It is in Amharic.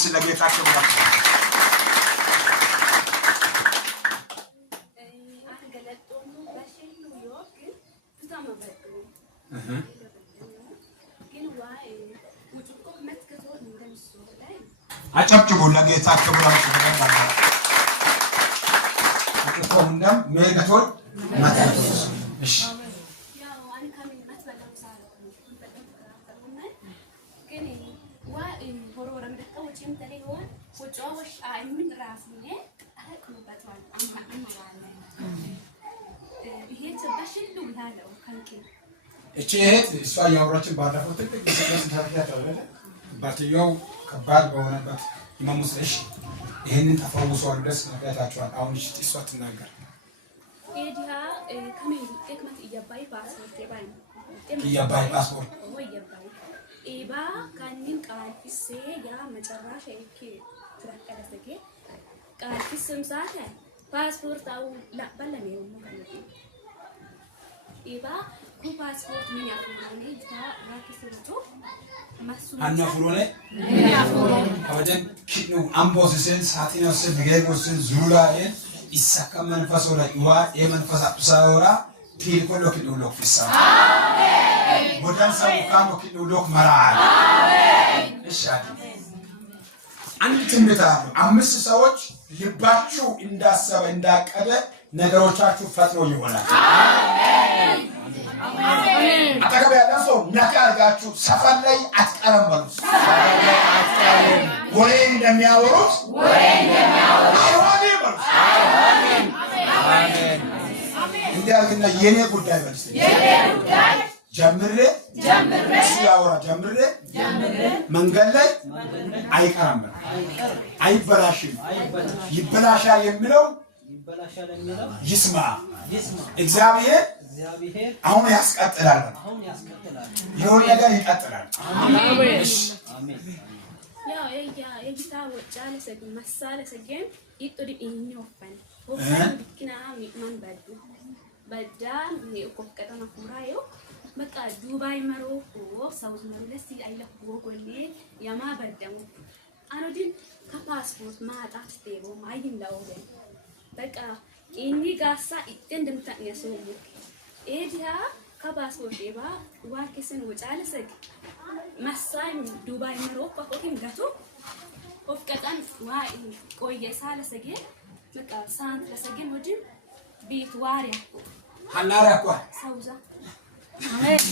ስለጌታችን ነው አጨብጭቡ ለጌታችን ነው እንደም ሜጋቶን ማታቶስ እሺ ያው አንካሚን ማትበላው ሳለው ግን ሆሮ ረምደቀው ወጪም ተለይዋ ወጪዋሽ አይምን ራስኔ አቅሙበቷል አማማዋለ ይሄ ተበሽሉ ያለው ካንኪ እቺ እህት እሷ ያወራችን ባለፈው ትልቅ ቢዝነስ ታርቂያት አይደለ ባትየው ከባድ በሆነበት ኢማሙስለሽ ይሄንን ተፈውሷል ደስ ነጋታችኋል አሁን እሺ ጥሷ ትናገር ኤዲያ ከመይ ጥቅመት እያባይ ፓስፖርት ይባይ እያባይ ፓስፖርት ወይ እያባይ ኤባ ካኒን ቃልፊሴ ያ መጨረሻ ይኬ ትራቀለሰጌ ቃልፊስም ሳተ ፓስፖርት አው ለበለኔው ማለት ኤባ ኩ ፓስፖርት ምን ያፈራኔ ታ ራኪስልቶ አና ፍሮኔ አወደን ኪኑ አምቦስን ሳቲኖስን ገጎስን ዙላኤን ኢሳካ መንፈሶላ ይዋ የመንፈሳ ኡሳውራ ፒልኮሎ ኪዱሎክ ፍሳ አሜን ወዳን ሰውካሞ ኪዱሎክ መራል አሜን እሻት አንድ ትንቢት አምስት ሰዎች ልባችሁ እንዳሰበ እንዳቀደ ነገሮቻችሁ ፈጥሮ ይሆናል አሜን አሜን አጠገብ ያለው ሰው ነካርጋችሁ ሰፈር ላይ አትቀረም በሉ ሰፈር ላይ አትቀረም ወሬ እንደሚያወሩት አይሆንም አሜን አሜን እንዲያልክና የኔ ጉዳይ በልስ የኔ ጉዳይ ጀምሬ እሱ ያወራ ጀምሬ መንገድ ላይ አይቀርም አይበላሽም ይበላሻል የሚለው ይስማ እግዚአብሔር አሁን ያስቀጥላል ይሁን ነገር ይቀጥላል አሜን አሜን ያው የጌታ ወጫለ ሰግ መሳለ ሰገን ይጥሪ ኢኞፈን ወፍኪና ሚማን በዳን የቆቀጠና ኩራዮ በቃ ዱባይ መሮኮ ሳውዝ መለስ አይለፍ ወጎሌ ያማ በደሙ አኖዲን ከፓስፖርት ማጣት ደቦ ማይን ላውደ በቃ ኢኒ ጋሳ እንደምታነሰው ኤዲያ ከፓስፖርት ደባ ዋከሰን ወጫለ ሰግ መሳይ ዱባይ መሮኮ ኮኪም ጋቶ ወፍቀጣን ዋይ ቆየ ሳለ ሰገ በቃ ሳንት ለሰገን ወዲም ቤት ዋሪያ ሐናሪያ እኮ ሳውዛ አሜን